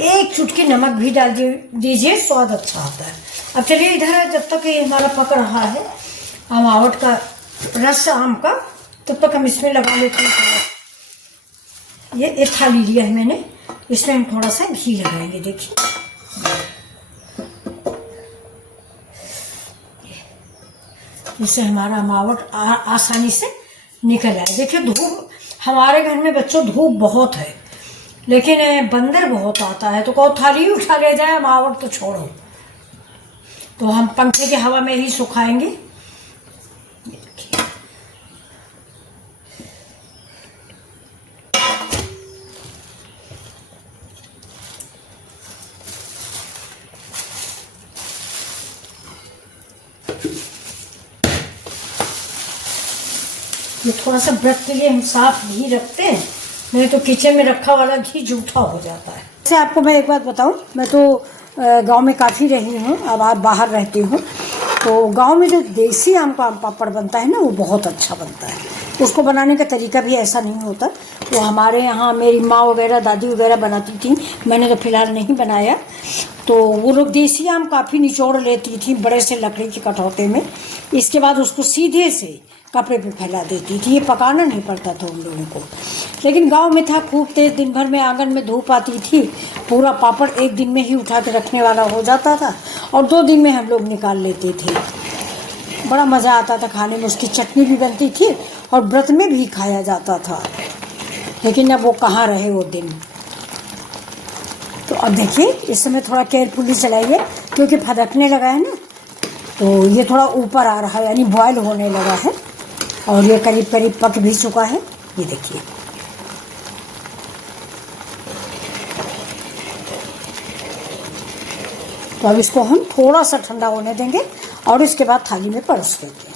एक चुटकी नमक भी डाल दीजिए, स्वाद अच्छा आता है। अब चलिए इधर, जब तक ये हमारा पक रहा है अमावट का रस आम का, तब तक हम इसमें लगा लेते हैं। ये एक थाली लिया है मैंने, इसमें हम थोड़ा सा घी लगाएंगे। देखिए इससे हमारा अमावट आसानी से निकल आए। देखिए धूप, हमारे घर में बच्चों धूप बहुत है, लेकिन बंदर बहुत आता है, तो कहो थाली ही उठा ले जाए, अमावट तो छोड़ो। तो हम पंखे की हवा में ही सुखाएंगे। ये थोड़ा सा व्रत के लिए हम साफ घी रखते हैं, नहीं तो किचन में रखा वाला घी जूठा हो जाता है। वैसे आपको मैं एक बात बताऊं, मैं तो गांव में काफ़ी रही हूँ, अब आप बाहर रहती हूँ, तो गांव में जो देसी आम का आम पापड़ बनता है ना, वो बहुत अच्छा बनता है। उसको बनाने का तरीका भी ऐसा नहीं होता। वो हमारे यहाँ मेरी माँ वगैरह, दादी वगैरह बनाती थी, मैंने तो फिलहाल नहीं बनाया। तो वो लोग देसी आम काफ़ी निचोड़ लेती थी बड़े से लकड़ी के कटौते में, इसके बाद उसको सीधे से कपड़े पे फैला देती थी। ये पकाना नहीं पड़ता था उन लोगों को। लेकिन गांव में था खूब तेज, दिन भर में आंगन में धूप आती थी, पूरा पापड़ एक दिन में ही उठा के रखने वाला हो जाता था, और 2 दिन में हम लोग निकाल लेते थे। बड़ा मज़ा आता था खाने में। उसकी चटनी भी बनती थी और व्रत में भी खाया जाता था। लेकिन अब वो कहाँ रहे वो दिन। तो अब देखिए इस समय थोड़ा केयरफुली चलाइए, क्योंकि फदकने लगा है ना, तो ये थोड़ा ऊपर आ रहा है, यानी बॉयल होने लगा है, और ये करीब करीब पक भी चुका है। ये देखिए तो अब इसको हम थोड़ा सा ठंडा होने देंगे और इसके बाद थाली में परोस देंगे।